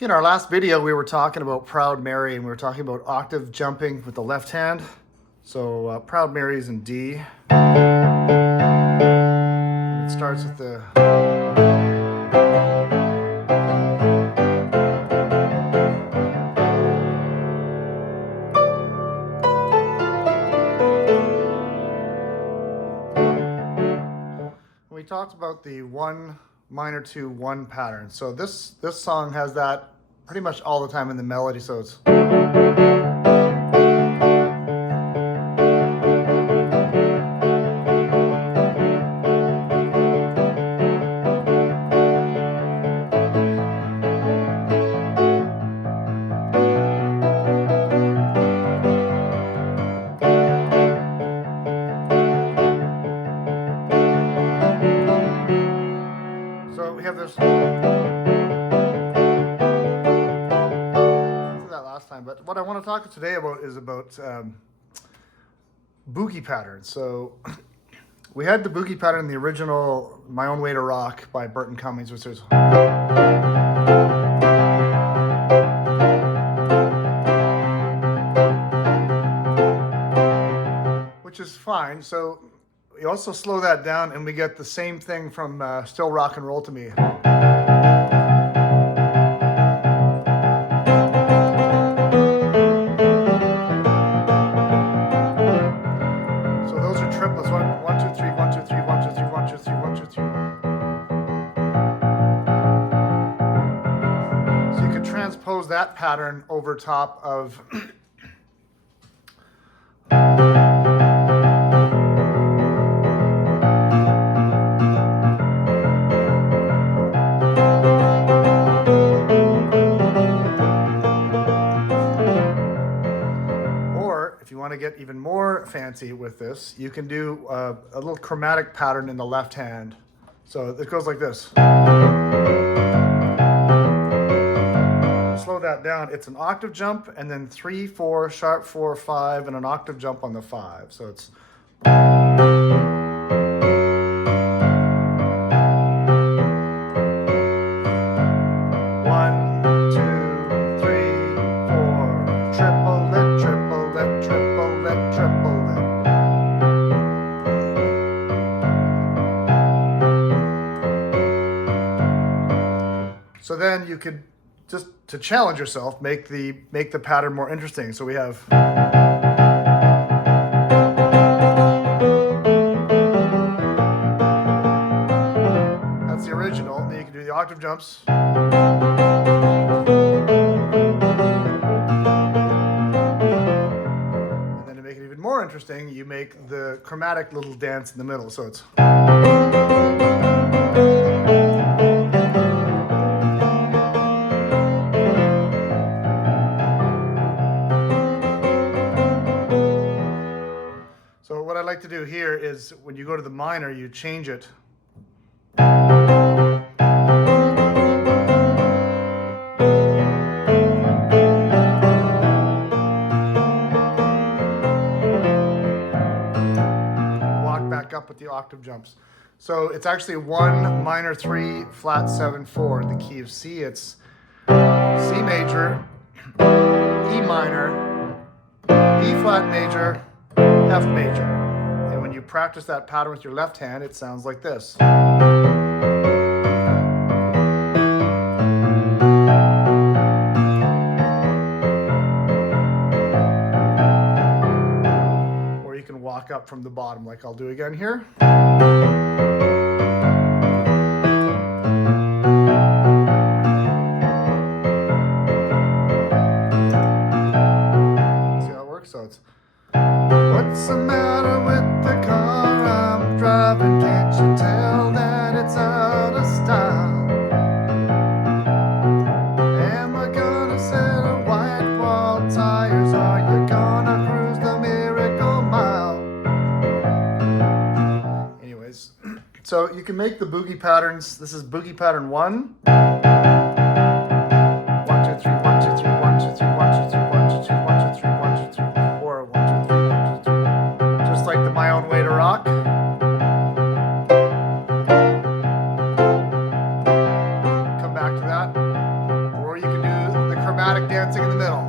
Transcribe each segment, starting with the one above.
In our last video, we were talking about Proud Mary, and we were talking about octave jumping with the left hand. So Proud Mary is in D. And it starts with the... We talked about the 1 minor 2 1 pattern. So this song has that pretty much all the time in the melody. So it's we have this. That last time, but what I want to talk today about is about boogie patterns. So we had the boogie pattern in the original "My Own Way to Rock" by Burton Cummings, which is fine. So we also slow that down, and we get the same thing from "Still Rock and Roll to Me." Triplets, 1 2 3 1 2 3 1 2 3 1 2 3 1 2 3. So you could transpose that pattern over top of to get even more fancy with this, you can do a little chromatic pattern in the left hand. So it goes like this. Slow that down. It's an octave jump and then 3 4 sharp 4 5 and an octave jump on the 5. So it's So then you could, just to challenge yourself, make the pattern more interesting. So we have that's the original. Then you can do the octave jumps. And then to make it even more interesting, you make the chromatic little dance in the middle. So it's what I like to do here is when you go to the minor, you change it. Walk back up with the octave jumps. So it's actually 1 minor 3 flat 7 4 in the key of C. It's C major, E minor, B flat major, F major. And when you practice that pattern with your left hand, it sounds like this. Or you can walk up from the bottom like I'll do again here. See how it works? So it's what's the matter with the car I'm driving? Can't you tell that it's out of style? Am I gonna set a white wall tires? Are you gonna cruise the miracle mile? Anyways, so you can make the boogie patterns. This is boogie pattern 1. 1 2 3 1 2 3 1 2 3 1 2 3 1 2 3 1 2 3 1 2 3 4 1 2 3 1 2 3. Just like the My Own Way to Rock. Come back to that. Or you can do chromatic dancing in the middle.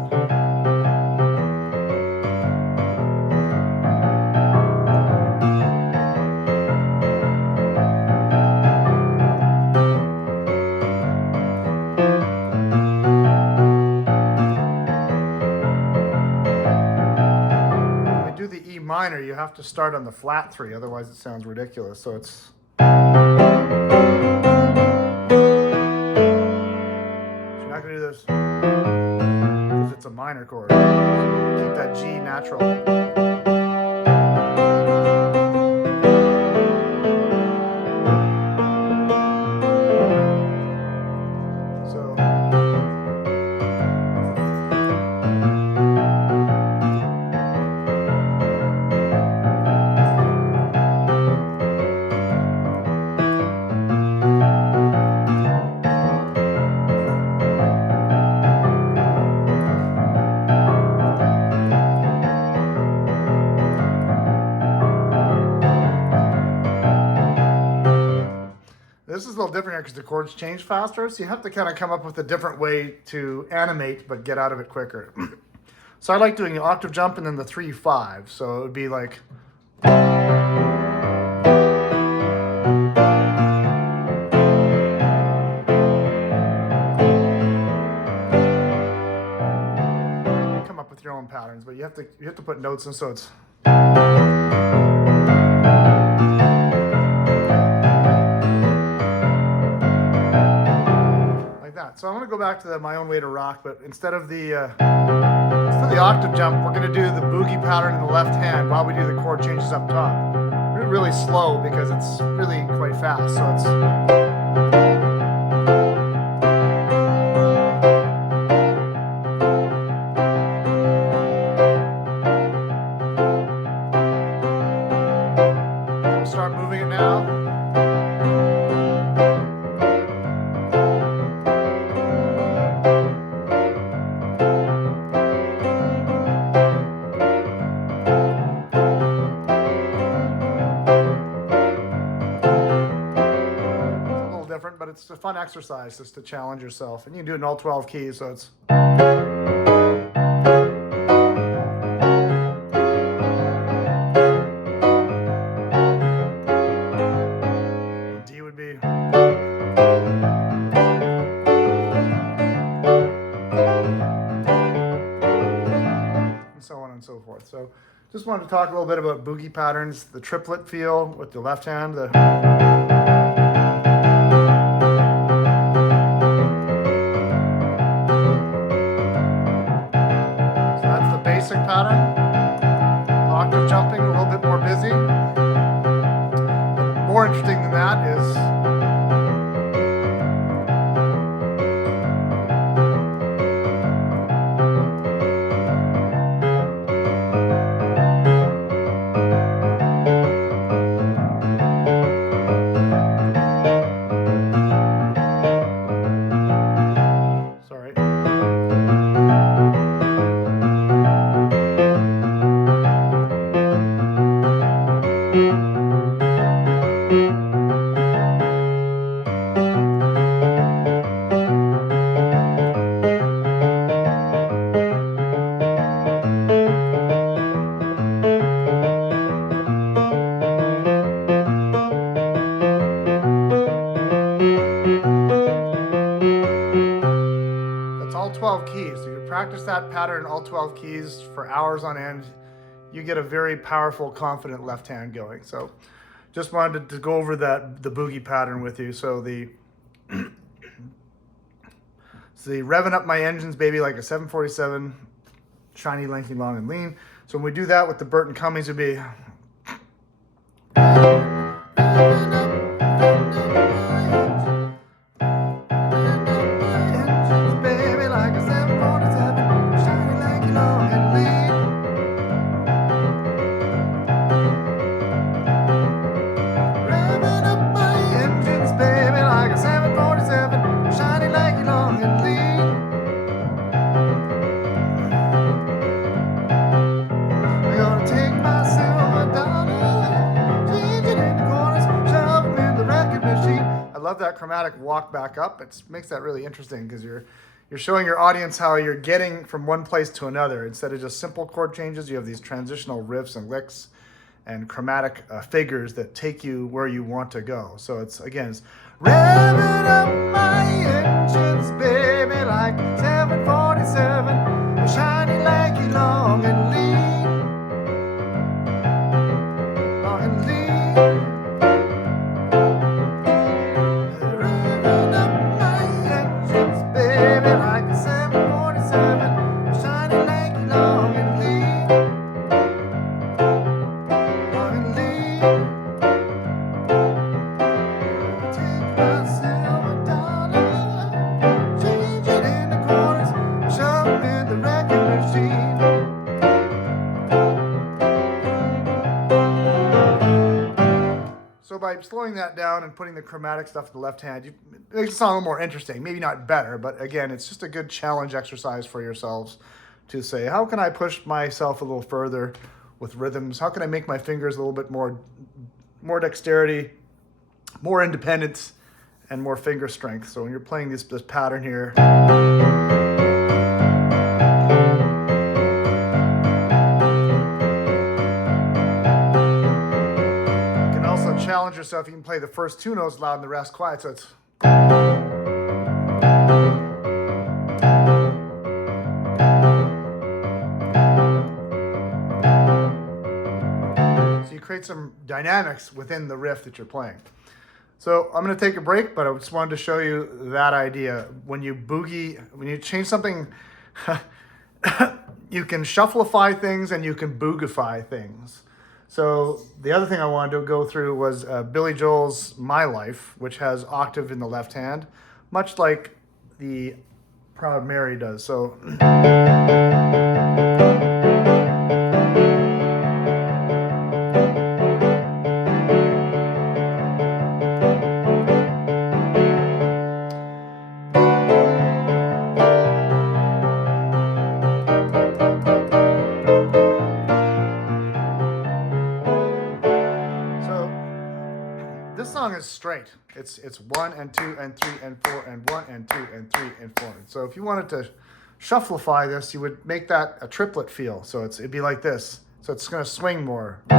When we do the E minor, you have to start on the flat 3, otherwise it sounds ridiculous. So it's... because it's a minor chord. Keep that G natural. So this is a little different here because the chords change faster, so you have to kind of come up with a different way to animate but get out of it quicker. So I like doing the octave jump and then the 3-5. So it would be like... come up with your own patterns, but you have to put notes in, so it's... So I want to go back to my own way to rock, but instead of the octave jump, we're going to do the boogie pattern in the left hand while we do the chord changes up top. We're going to really slow because it's really quite fast. So it's... We'll start moving it now. But it's a fun exercise just to challenge yourself, and you can do it in all 12 keys, so it's... D would be... and so on and so forth. So just wanted to talk a little bit about boogie patterns, the triplet feel with the left hand, the... basic pattern, octave jumping, a little bit more busy. More interesting than that is all 12 keys. So you practice that pattern all 12 keys for hours on end, you get a very powerful, confident left hand going. So just wanted to go over the boogie pattern with you. So the revving up my engines, baby, like a 747, shiny, lanky, long, and lean. So when we do that with the Burton Cummings, it would be... love that chromatic walk back up. It makes that really interesting because you're you're showing your audience how you're getting from one place to another. Instead of just simple chord changes, you have these transitional riffs and licks and chromatic figures that take you where you want to go. So it's, again, it's revving up my engines, baby, like 747, shiny, lanky, long and lean, long and lean. Revving up my engines, baby, like a 747, shiny, lanky, long and lean, long and lean. Take my silver dollar, change it into quarters, shove them in the wrecking machine. So by slowing that down and putting the chromatic stuff to the left hand, it makes the song a little more interesting. Maybe not better, but again, it's just a good challenge exercise for yourselves to say, how can I push myself a little further with rhythms? How can I make my fingers a little bit more dexterity, more independence, and more finger strength? So when you're playing this pattern here, you can also challenge yourself. You can play the first two notes loud and the rest quiet. So it's create some dynamics within the riff that you're playing. So I'm going to take a break, but I just wanted to show you that idea. When you boogie, when you change something, you can shuffleify things and you can boogify things. So the other thing I wanted to go through was Billy Joel's My Life, which has octave in the left hand, much like the Proud Mary does. So this song is straight. It's 1 and 2 and 3 and 4 and 1 and 2 and 3 and 4. So if you wanted to shuffleify this, you would make that a triplet feel. So it'd be like this. So it's going to swing more. You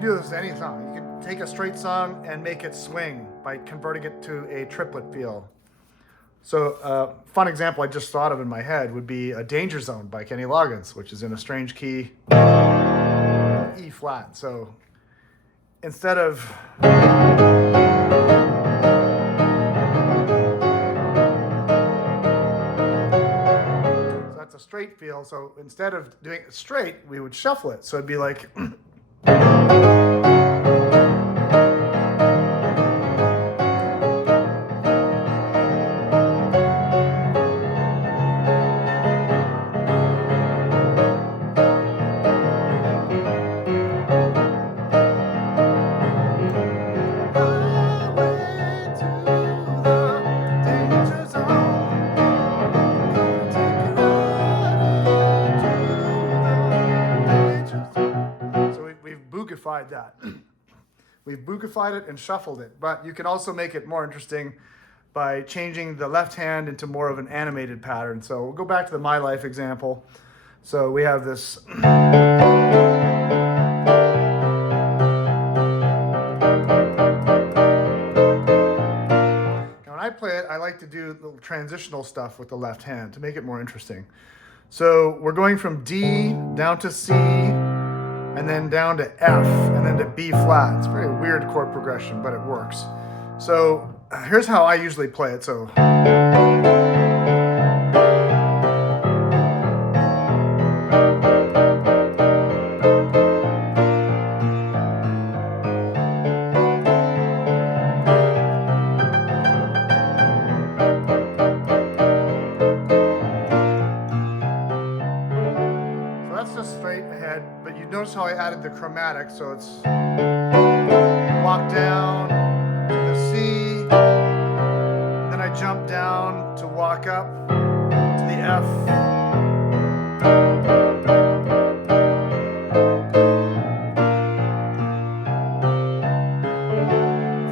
do this to any song. You can take a straight song and make it swing by converting it to a triplet feel. So fun example I just thought of in my head would be a Danger Zone by Kenny Loggins, which is in a strange key, E flat. So instead of that's a straight feel. So instead of doing it straight, we would shuffle it. So it'd be like boogified that. We've boogified it and shuffled it, but you can also make it more interesting by changing the left hand into more of an animated pattern. So we'll go back to the My Life example. So we have this. Now when I play it, I like to do little transitional stuff with the left hand to make it more interesting. So we're going from D down to C, and then down to F, and then to B flat. It's a very weird chord progression, but it works. So here's how I usually play it. So that's just straight ahead, but you notice how I added the chromatic, so it's walk down to the C, then I jump down to walk up to the F.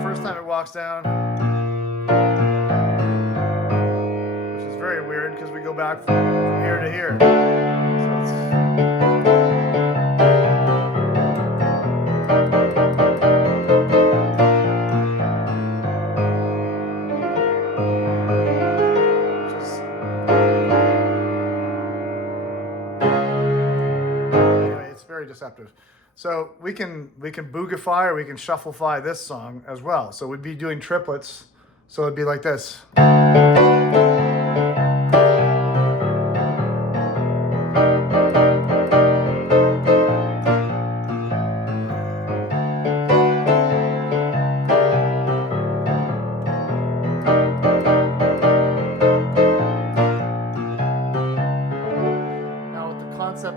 First time it walks down, which is very weird because we go back from here to here. Very deceptive. So we can boogify or we can shufflefy this song as well. So we'd be doing triplets. So it'd be like this.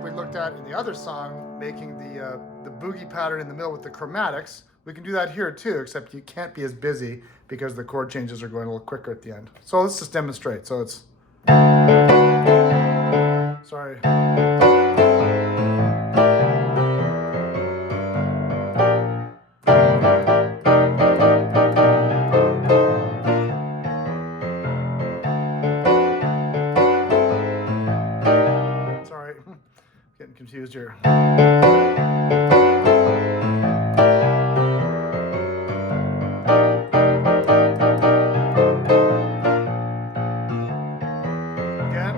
We looked at in the other song, making the boogie pattern in the middle with the chromatics. We can do that here too, except you can't be as busy because the chord changes are going a little quicker at the end. So let's just demonstrate. So it's, sorry. Getting confused here. Again.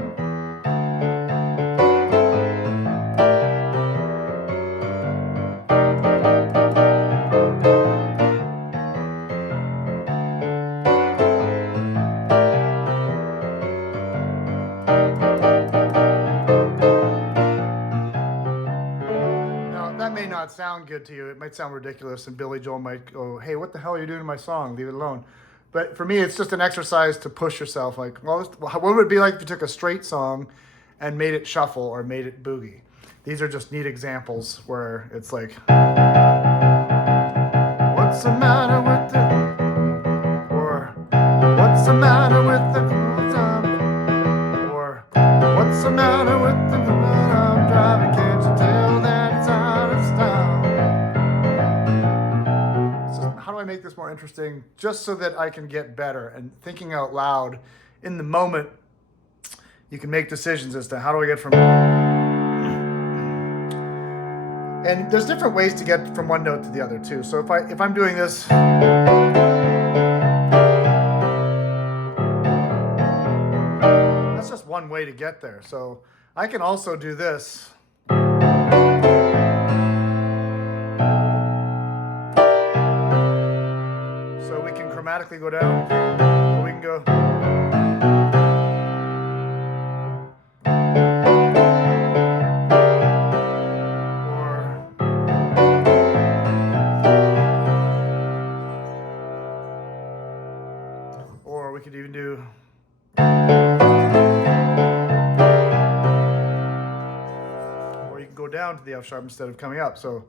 That may not sound good to you. It might sound ridiculous, and Billy Joel might go, "Hey, what the hell are you doing to my song? Leave it alone." But for me, it's just an exercise to push yourself. Like, well, what would it be like if you took a straight song and made it shuffle or made it boogie? These are just neat examples where it's like, what's the matter with the, or what's the matter with the, or what's the matter with the, I'm driving, can't you tell that it's out of style? So how do I make this more interesting just so that I can get better? And thinking out loud in the moment, you can make decisions as to how do I get from, and there's different ways to get from one note to the other too. So if I'm doing this, that's just one way to get there. So I can also do this. So we can chromatically go down, or we can go. Or we could even do. Or you can go down to the F sharp instead of coming up. So.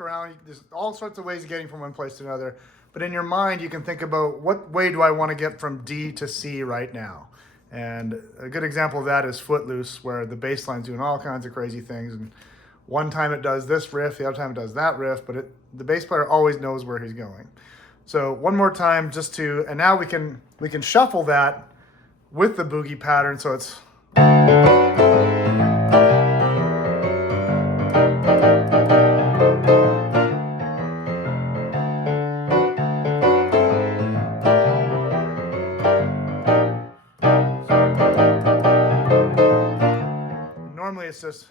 Around, there's all sorts of ways of getting from one place to another, but in your mind you can think about what way do I want to get from D to C right now. And a good example of that is Footloose, where the bass line's doing all kinds of crazy things, and one time it does this riff, the other time it does that riff, but the bass player always knows where he's going. So one more time just to, and now we can shuffle that with the boogie pattern, so it's normally it's just.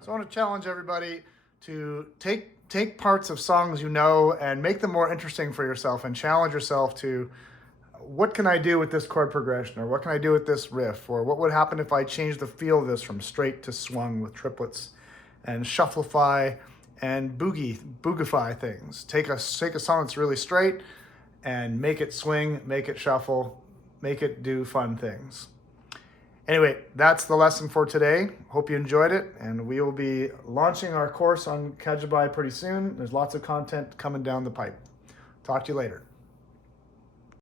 So I want to challenge everybody to take parts of songs you know and make them more interesting for yourself, and challenge yourself to, what can I do with this chord progression, or what can I do with this riff, or what would happen if I change the feel of this from straight to swung with triplets, and shufflify and boogify things. Take a song that's really straight and make it swing, make it shuffle, make it do fun things. Anyway, that's the lesson for today. Hope you enjoyed it, and we will be launching our course on Kajabai pretty soon. There's lots of content coming down the pipe. Talk to you later.